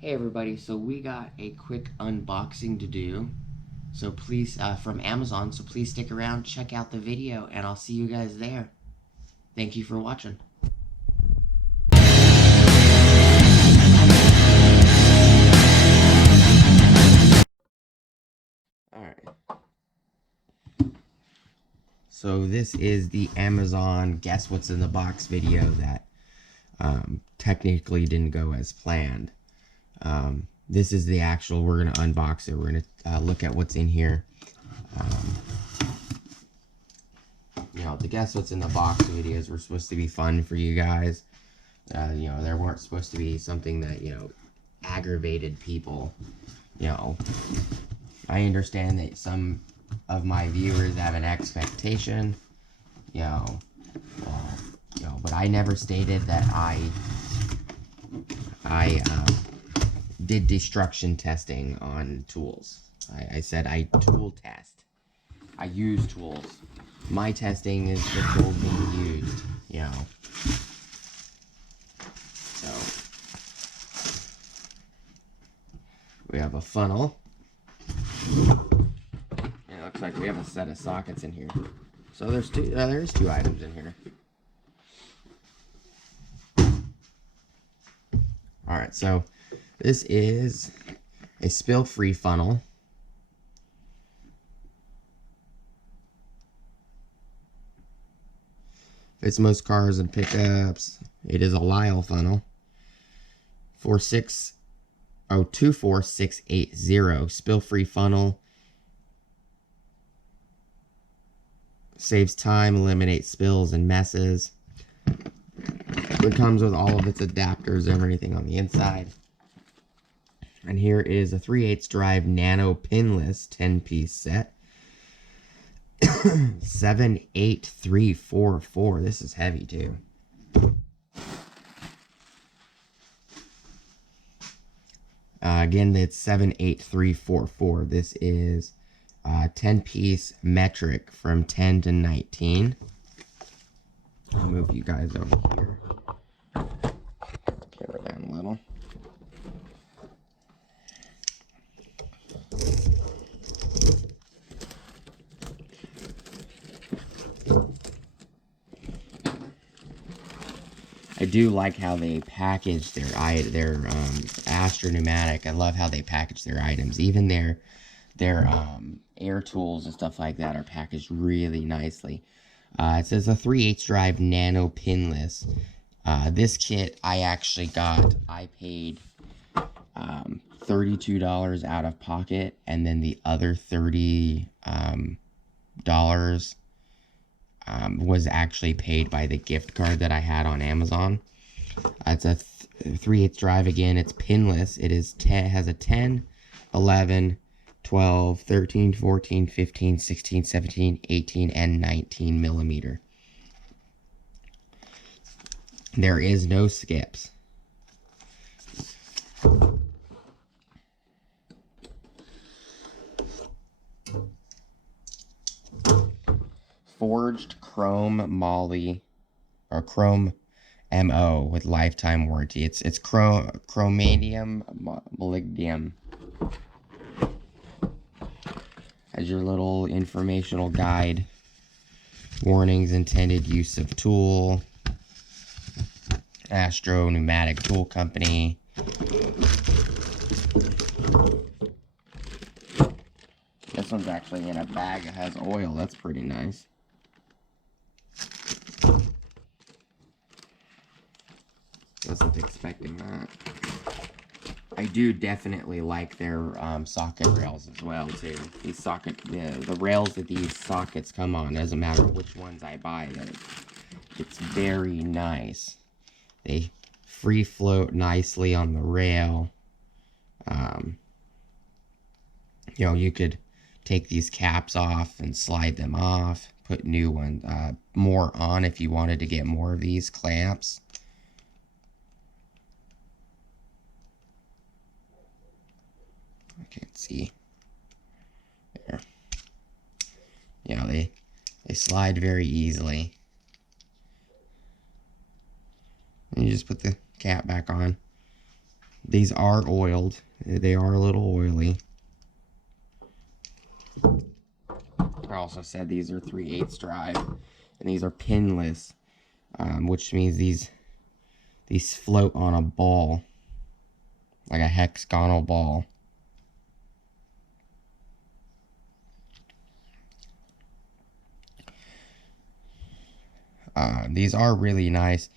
Hey everybody, so we got a quick unboxing to do. So please, from Amazon, so please stick around, check out the video, and I'll see you guys there. Thank you for watching. Alright. So this is the Amazon Guess What's in the Box video that technically didn't go as planned. This is the actual, we're going to unbox it. We're going to look at what's in here. You know, the Guess What's in the Box videos were supposed to be fun for you guys. You know, they weren't supposed to be something that, you know, aggravated people. You know, I understand that some of my viewers have an expectation, you know, but I never stated that I did destruction testing on tools. I said I tool test. I use tools. My testing is the tools being used, you know. So, we have a funnel. It looks like we have a set of sockets in here. So there's two items in here. Alright, so this is a spill-free funnel. Fits most cars and pickups. It is a Lisle funnel. 24680. Spill-free funnel. Saves time, eliminates spills and messes. It comes with all of its adapters and everything on the inside. And here is a 3/8 drive Nano Pinless 10-piece set. 78344. This is heavy too. Again, it's 78344. This is 10-piece metric from 10 to 19. I'll move you guys over here. Get her down a little. I do like how they package their Astro Pneumatic. I love how they package their items. Even their air tools and stuff like that are packaged really nicely. It says a 3/8 drive Nano Pinless. This kit I actually got. I paid $32 out of pocket, and then the other $30 was actually paid by the gift card that I had on Amazon. It's a 3/8 drive. Again, it's pinless. It has a 10, 11, 12, 13, 14, 15, 16, 17, 18, and 19 millimeter. There is no skips. Forged chrome moly or chrome MO with lifetime warranty. It's chromium molybdenum. Has your little informational guide. Warnings, intended use of tool. Astro Pneumatic Tool Company. This one's actually in a bag that has oil. That's pretty nice. Wasn't expecting that. I do definitely like their socket rails as well too. These the rails that these sockets come on, doesn't matter which ones I buy. It's very nice. They free float nicely on the rail. You know, you could take these caps off and slide them off. Put new ones, more on if you wanted to get more of these clamps. I can't see. There. You know, they slide very easily. And you just put the cap back on. These are oiled. They are a little oily. I also said these are 3/8 drive, and these are pinless, which means these float on a ball, like a hexagonal ball. These are really nice.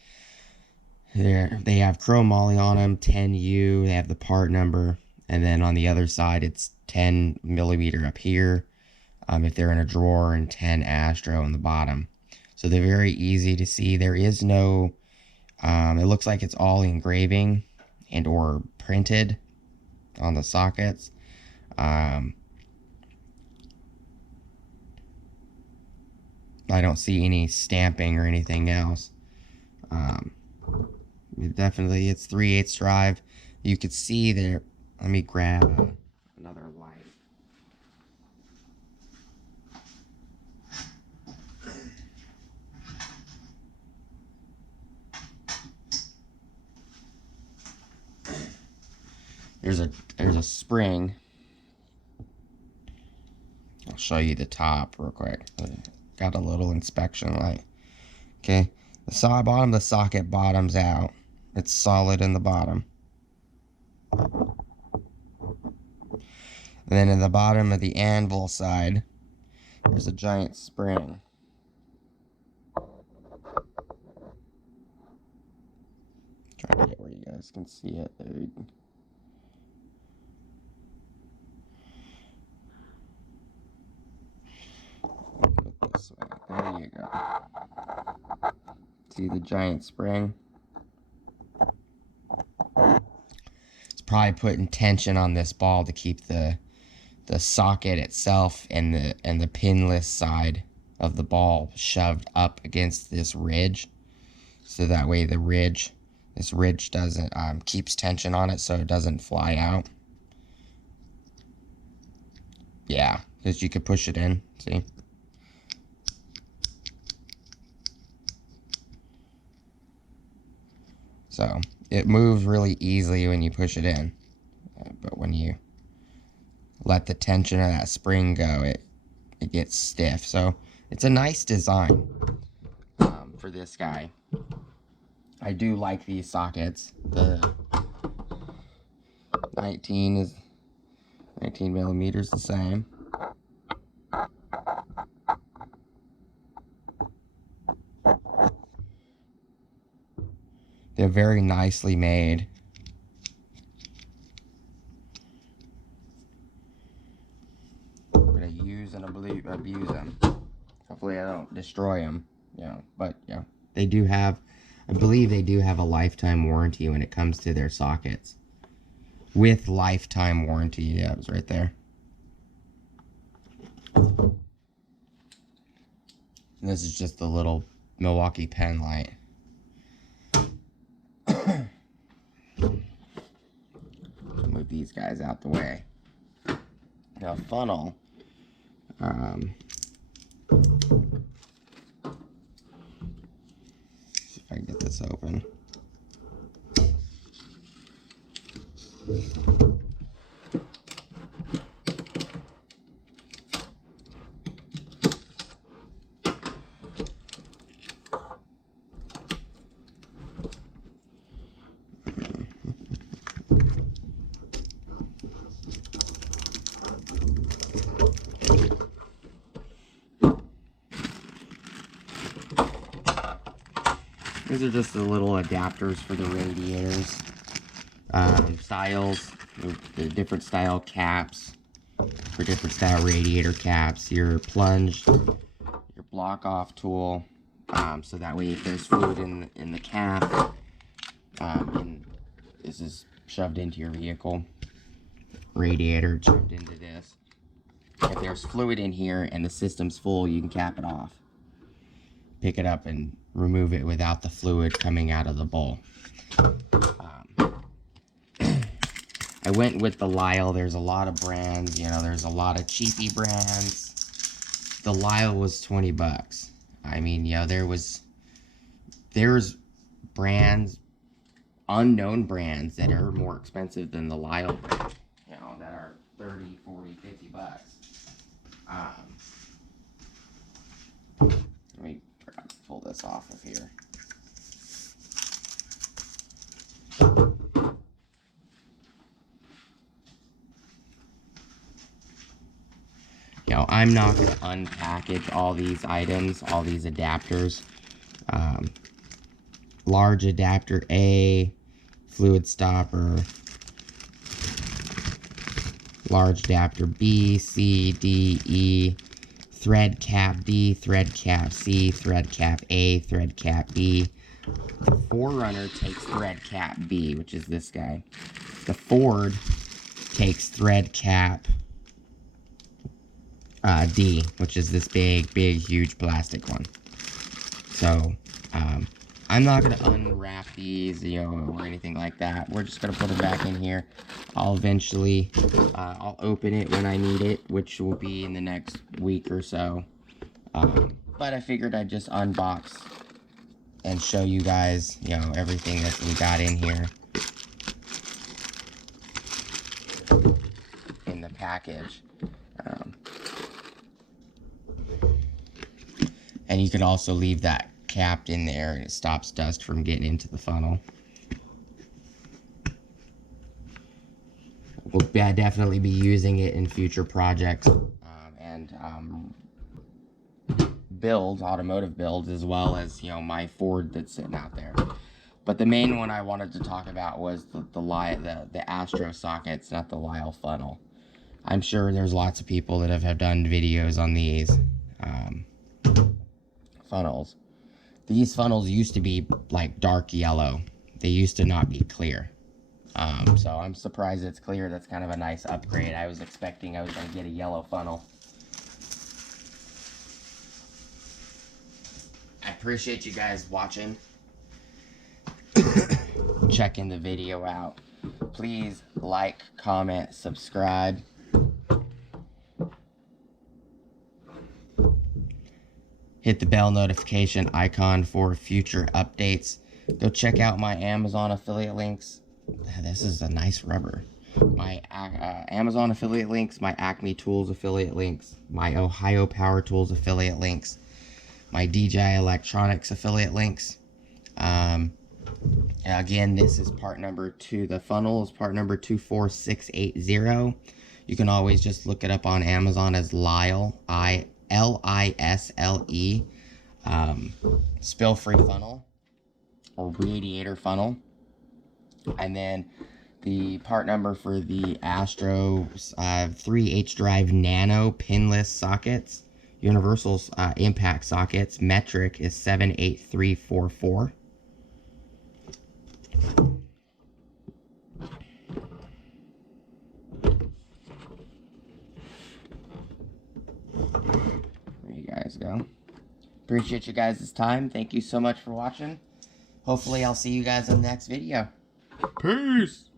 They have chromoly on them, 10U. They have the part number, and then on the other side, it's 10mm up here. If they're in a drawer, and 10 Astro on the bottom. So they're very easy to see. There is no, it looks like it's all engraving and or printed on the sockets. I don't see any stamping or anything else. Definitely, it's 3/8 drive. You could see there. Let me grab another light. There's a spring. I'll show you the top real quick. Got a little inspection light. Okay, the side bottom, the socket bottoms out. It's solid in the bottom. And then in the bottom of the anvil side, there's a giant spring. Trying to get where you guys can see it. There you go. This way. There you go. See the giant spring? It's probably putting tension on this ball to keep the socket itself and the pinless side of the ball shoved up against this ridge, so that way this ridge doesn't keeps tension on it, so it doesn't fly out. Yeah, because you could push it in. See. So it moves really easily when you push it in, but when you let the tension of that spring go, it gets stiff. So it's a nice design for this guy. I do like these sockets. The 19 millimeters the same. They're very nicely made. I'm gonna use and abuse them. Hopefully I don't destroy them, you know, but yeah. They do have, I believe they do have a lifetime warranty when it comes to their sockets. With lifetime warranty, yeah, it was right there. And this is just the little Milwaukee pen light. Move these guys out the way. Now funnel. See if I can get this open. These are just the little adapters for the radiators. Styles, the different style caps for different style radiator caps. Your plunge, your block off tool, so that way if there's fluid in the cap, and this is shoved into your vehicle radiator, shoved into this. If there's fluid in here and the system's full, you can cap it off. Pick it up and remove it without the fluid coming out of the bowl. I went with the Lisle. There's a lot of brands, you know, there's a lot of cheapy brands. The Lisle was 20 bucks. I mean, you know, there's brands unknown brands that are more expensive than the Lisle brand, you know, that are 30, 40, 50 bucks. Let me pull this off of here. You know, I'm not going to unpackage all these items, all these adapters. Large adapter A, fluid stopper. Large adapter B, C, D, E. Thread cap D, thread cap C, thread cap A, thread cap B. The Forerunner takes thread cap B, which is this guy. The Ford takes thread cap D, which is this big, huge plastic one. So, I'm not going to unwrap these, you know, or anything like that. We're just going to put it back in here. I'll eventually, I'll open it when I need it, which will be in the next week or so. But I figured I'd just unbox and show you guys, you know, everything that we got in here. In the package. And you can also leave that capped in there and it stops dust from getting into the funnel. We'll definitely be using it in future projects and builds, automotive builds, as well as, you know, my Ford that's sitting out there. But the main one I wanted to talk about was the Astro sockets, not the Lisle funnel. I'm sure there's lots of people that have done videos on these funnels. These funnels used to be like dark yellow. They used to not be clear. So I'm surprised it's clear. That's kind of a nice upgrade. I was expecting I was going to get a yellow funnel. I appreciate you guys watching. Checking the video out. Please like, comment, subscribe. Hit the bell notification icon for future updates. Go check out my Amazon affiliate links. This is a nice rubber. My Amazon affiliate links, my Acme Tools affiliate links, my Ohio Power Tools affiliate links, my DJI Electronics affiliate links. Again, this is part number 2. The funnel is part number 24680. You can always just look it up on Amazon as Lisle, L-I-S-L-E, spill-free funnel or radiator funnel. And then the part number for the Astro 3H drive Nano pinless sockets, universal impact sockets, metric is 78344. There you guys go. Appreciate you guys' time. Thank you so much for watching. Hopefully I'll see you guys in the next video. Peace!